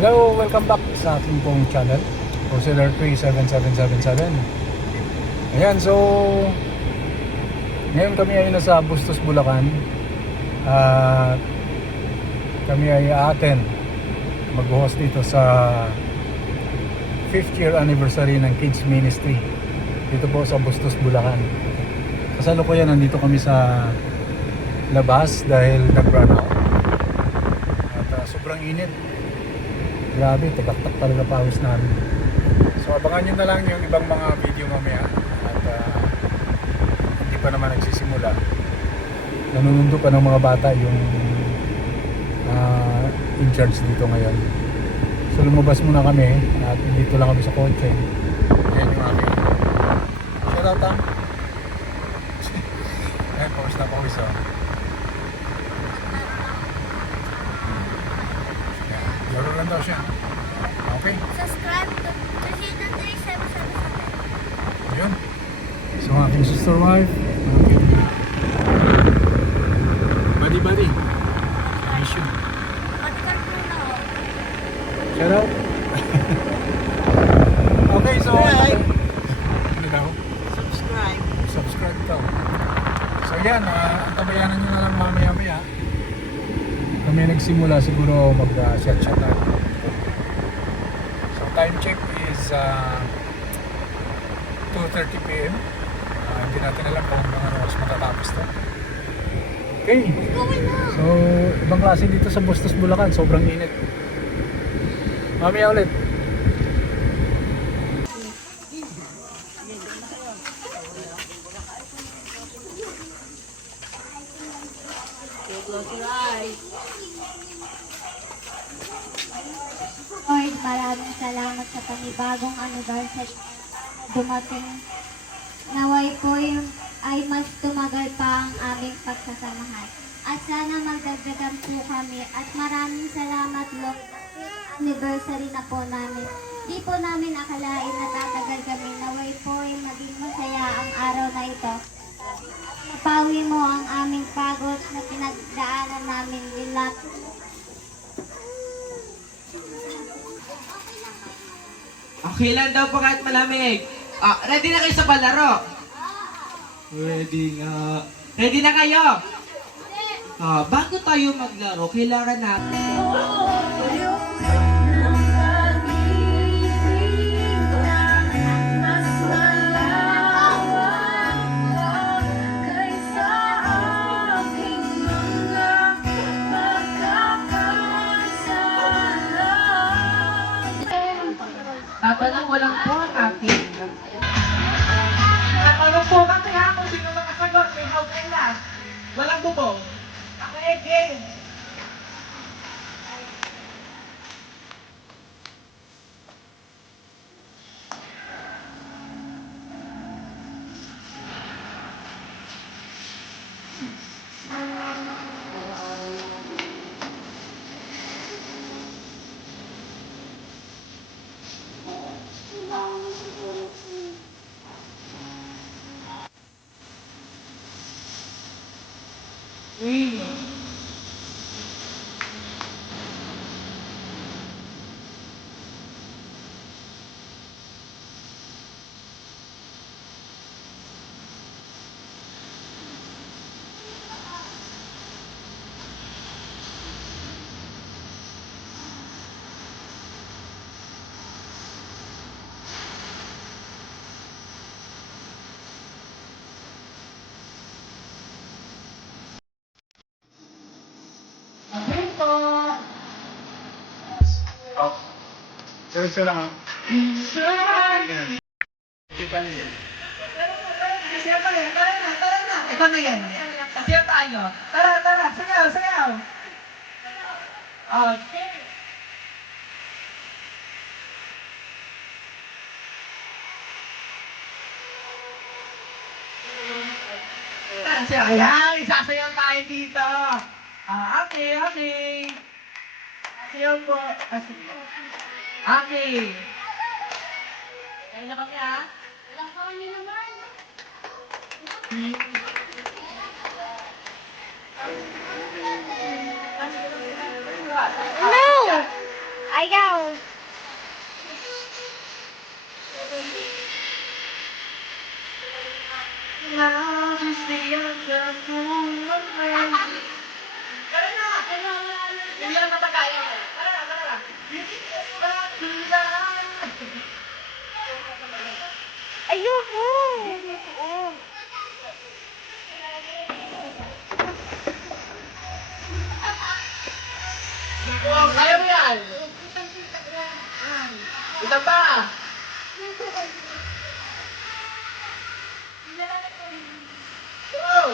Hello, welcome back sa ating pong channel, Crusader 37777. Ayan, so ngayon kami ay nasa Bustos, Bulacan. At kami ay attend mag-host dito sa 5th year anniversary ng Kids Ministry dito po sa Bustos, Bulacan. Kasalukuyan nandito kami sa labas dahil nag-run out at sobrang init. Grabe, tagaktak talaga pawis namin. So abangan nyo na lang yung ibang mga video mamaya. At hindi pa naman nagsisimula. Nanunundo pa ng mga bata yung in charge dito ngayon. So lumabas muna kami at dito lang kami sa kotse. Ayan yung aming shout out tam. Ayan, pawis na pawis oh. Laro lang daw siya. Okay. Subscribe to Crusader 37777. Ayun. So ang aking sister wife, aking buddy. Nice yun. Matikar po na ako. Shout out. Okay, so ano daw? Subscribe daw. So yan, antabayanan nyo na lang mamaya-maya. Kami nagsimula siguro mag-shot tayo. So time check is 2:30 PM. Hindi natin alam kung hanggang ano oras matatapos to. Okay. So ibang klase dito sa Bustos, Bulacan. Sobrang init. Mamaya ulit. Lord, maraming salamat sa panibagong anniversary dumating. Naway po ay mas tumagal pa ang aming pagsasamahan. At sana magdagdagan po kami. At maraming salamat, Lord. Anniversary na po namin. Di po namin akalain na tatagal kami. Naway po ay maging masaya ang araw na ito. Mapawi mo ang aming pagod na pinagdaanan namin nila. Okay lang daw po kahit malamig. Ready na kayo sa palaro? Ready nga. Ready na kayo? Bago tayo maglaro, kailangan natin. Walang po ang ating. Ano po kasi ha kung sino makasagot, may house and last. Walang bubong. Ako again. Sir lang ha. Ito na yan. Siya tayo. Tara. Sayaw. Okay. Ayan, isasayaw tayo dito. Okay. Sayaw po. Okay. Kaya na kami ha? Walang kami naman. No! Ayaw! Love is the other woman. Hindi lang matakaya mo. Tara. Ayoko! Kaya mo yan! Isa pa! Oh!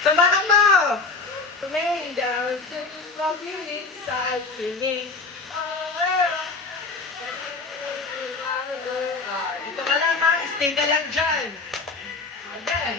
Samahan mo! Tumingin down to love you inside feeling. Dito ka lang, ma. Stay ka lang dyan. Again.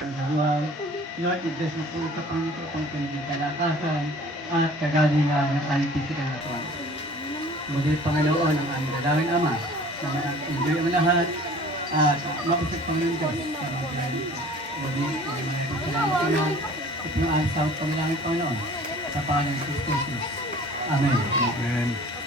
Pangalawa, Lord, ibes mo po sa Panginoon kanyang kalakasan at kagalingan ng aming pisikal na tuwan. Muli, Panginoon, ang aming dalawin Ama, na mag-enjoy ang lahat at mapusip Panginoon Diyos. Muli, ang mga salamat sa iyo at mga aming sa Panginoon, Panginoon, sa pangalan ng Kristo Jesus. Amen. Amen.